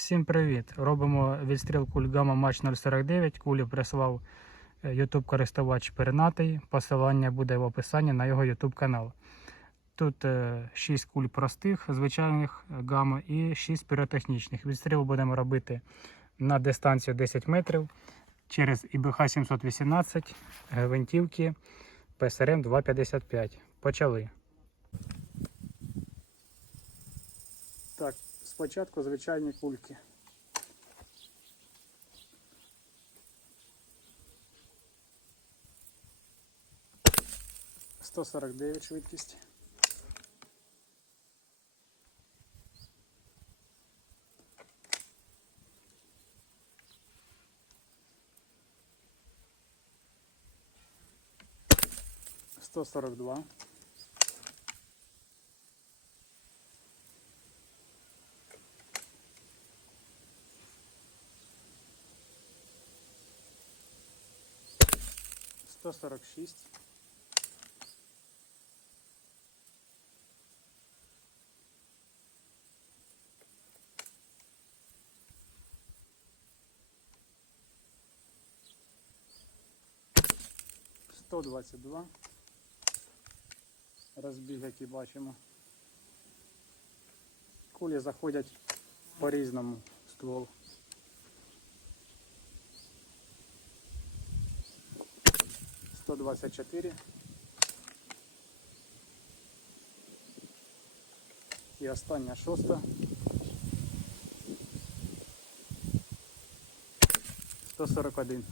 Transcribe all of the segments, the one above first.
Всім привіт! Робимо відстріл куль Gamma Match 049. Кулі прислав е, YouTube користувач Пернатий. Посилання буде в описанні на його YouTube канал. Тут 6 куль простих, звичайних гамма і 6 піротехнічних. Відстріл будемо робити на дистанцію 10 метрів через ІБХ 718 е, гвинтівки ПСРМ 255. Почали. Так, спочатку звичайні кульки. Сто сорок дев'ять швидкість. Сто сорок два. 146. Сто двадцять два. Розбіг, який бачимо. Кулі заходять по різному стволу. 124. І остання шоста. 141.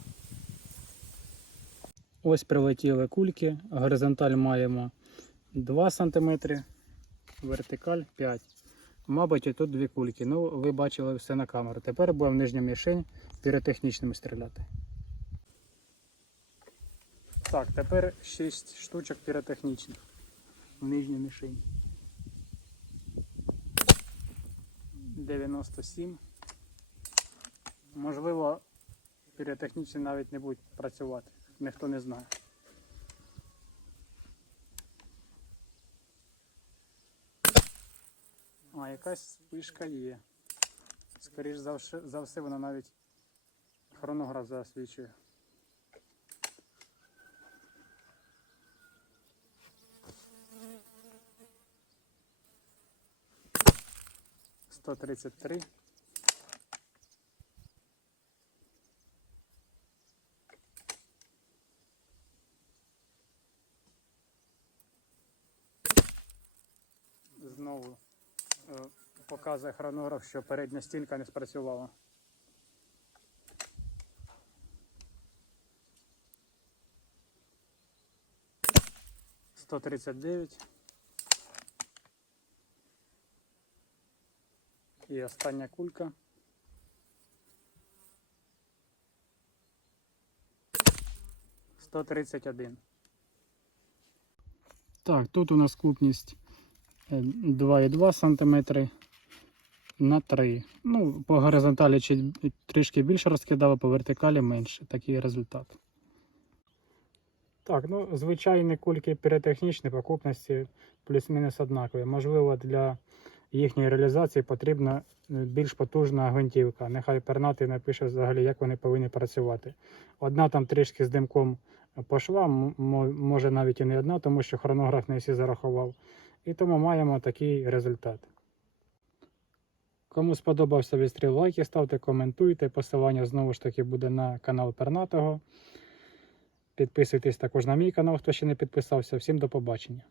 Ось прилетіли кульки. Горизонталь маємо 2 см, вертикаль 5 Мабуть, і тут дві кульки. Ну, ви бачили все на камеру. Тепер будемо в нижню мішень піротехнічними стріляти. Так, тепер 6 штучок піротехнічних в нижній мішені. 97. Можливо, піротехнічні навіть не будуть працювати, ніхто не знає. А якась спишка є. Скоріше за все вона навіть хронограф засвідчує. 133. Знову е, показує хронограф, що передня стінка не спрацювала. Сто тридцять дев'ять. І остання кулька. Сто тридцять один. Так, тут у нас купність е, 2,2 см на 3. Ну, по горизонталі трішки більше розкидало, по вертикалі менше. Такий результат. Так, ну, звичайні кульки піротехнічні по купності плюс-мінус однакові. Можливо, для їхньої реалізації потрібна е, більш потужна гвинтівка. Нехай пернатий напише взагалі, як вони повинні працювати. Одна там трішки з димком пошла, може навіть і не одна, тому що хронограф не всі зарахував. І тому маємо такий результат. Кому сподобався відстріл, лайки ставте, коментуйте. Посилання знову ж таки буде на канал Пернатого. Підписуйтесь також на мій канал, хто ще не підписався. Всім до побачення.